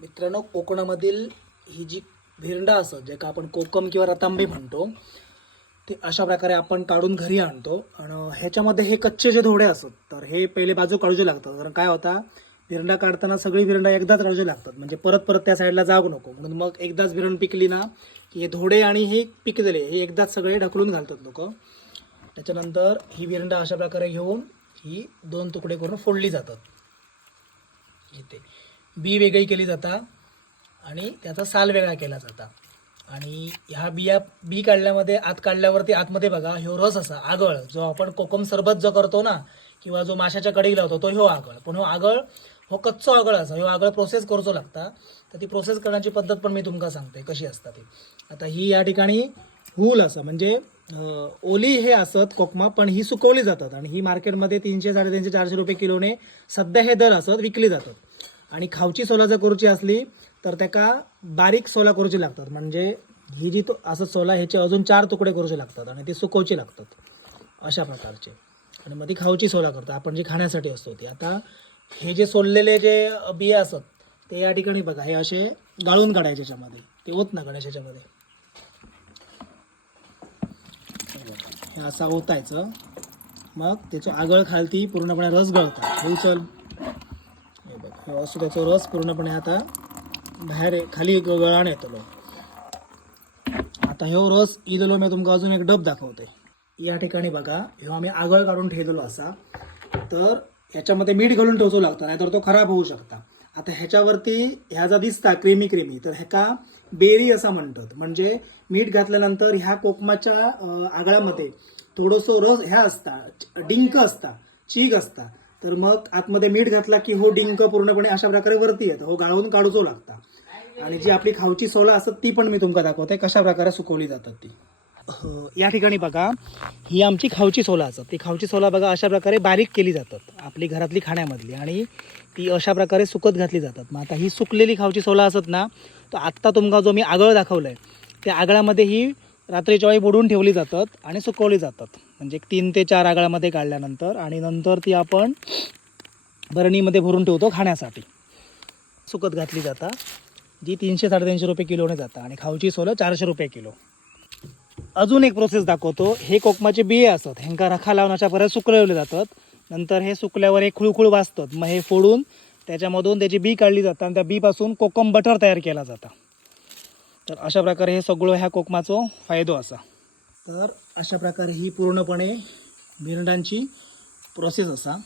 मित्रांनो, कोकणामधील ही जी भिरंडा असत ज्याका आपण कोकम किंवा रतांबे म्हणतो, ते अशा प्रकारे आपण काढून घरी आणतो. आणि ह्याच्यामध्ये हे कच्चे जे धोडे असत तर हे पहिले बाजू काढूचे लागतात. कारण काय होता, भिरंडा काढताना सगळी भिरंडा एकदाच काढूचे लागतात, म्हणजे परत परत त्या साईडला जाऊ नको म्हणून. मग एकदाच भिरंड पिकली ना की हे धोडे आणि हे पिकलेले हे एकदाच सगळे ढकलून घालतात लोक. त्याच्यानंतर ही भिरंडा अशा प्रकारे घेऊन ही दोन तुकडे करून फोडली जातात. इथे बी वेगळी केली जाता आणि त्याचा साल वेगळा केला जाता. आणि ह्या बी काढल्यामध्ये आत काढल्यावरती आतमध्ये बघा ह्यो रस असा आगळ, जो आपण कोकम सरबत जो करतो ना किंवा जो माशाच्या कढई लावतो तो ह्यो आगळ. पण ह्यो आगळ हो कच्चो आगळ असा, ह्यो आगळ प्रोसेस करचो लागता. तर ती प्रोसेस करण्याची पद्धत पण मी तुमका सांगते कशी असता ती. आता ही या ठिकाणी हुल असं म्हणजे ओली हे असत कोकमा, पण ही सुकवली जातात आणि ही मार्केटमध्ये 300, 350, 400 रुपये किलोने सध्या हे दर असत विकली जातात. आणि खावची सोला जर करूची असली तर त्याका बारीक सोला करूची लागतात. म्हणजे ही जी तो असं सोला ह्याचे अजून 4 तुकडे करूचे लागतात आणि ते सुकवचे लागतात अशा प्रकारचे. आणि मग ती खावची सोला करतात आपण जी खाण्यासाठी असतो ती. आता हे जे सोललेले जे बिया असत ते या ठिकाणी बघा हे असे गाळून काढायचे याच्यामध्ये, ते होत ना गणेश ह्याच्यामध्ये हे असा ओतायचं. मग त्याचं आगळ खालती पूर्णपणे रस गळतात. हे चल हे बघ, हे असं त्याचा रस पूर्णपणे आता बाहेर खाली गळाण येतो. आता ह्यो रस इदलो मी तुमका अजून एक डब दाखवते. या ठिकाणी बघा ह्यो आम्ही आगळ काढून ठेवलेलो असा, तर ह्याच्यामध्ये मीठ घालून ठेवचो लागतं नाहीतर तो खराब होऊ शकता. आता ह्याच्यावरती ह्या जा दिसता क्रीमी क्रीमी तर ह्याका बेरी असं म्हणतात. म्हणजे मीठ घातल्यानंतर ह्या कोकमाच्या आगळामध्ये थोडंसं रस ह्या असता, डिंक असता, चीक असता. तर मग आतमध्ये मीठ घातला की हो डिंक पूर्णपणे अशा प्रकारे वरती येतं, हो गाळून काढूचो लागता. आणि जी आपली खावची सोला असत ती पण मी तुमका दाखवते कशा प्रकारे सुकवली जातात ती. या ठिकाणी बघा ही आमची खावची सोला असत. ती खावची सोला बघा अशा प्रकारे बारीक केली जातात आपली घरातली खाण्यामधली आणि ती अशा प्रकारे सुकत घातली जातात. मग आता ही सुकलेली खावची सोला असत ना, तर आत्ता तुमका जो मी आगळ दाखवलाय त्या आगळामध्ये ही रात्रीच्या वेळी बुडून ठेवली जातात आणि सुकवली जातात. म्हणजे 3 ते 4 आगळामध्ये काढल्यानंतर आणि नंतर ती आपण बरणीमध्ये भरून ठेवतो खाण्यासाठी. सुकत घातली जाता जी 300, 350 रुपये किलोने जाता आणि खावची सोलं 400 रुपये किलो. अजून एक प्रोसेस दाखवतो. हे कोकमाचे बिये असतात, ह्यांका रखा लावून अशा परत सुकवले जातात. नंतर हे सुकल्यावर हे खुळखुळ वाजतात. मग हे फोडून त्याच्यामधून त्याची बी काढली जातात आणि त्या बीपासून कोकम बटर तयार केला जाता. तर अशा प्रकारे हे सगळं ह्या कोकमाचो फायदो असा. तर अशा प्रकारे ही पूर्णपणे भिरंडांची प्रोसेस असा.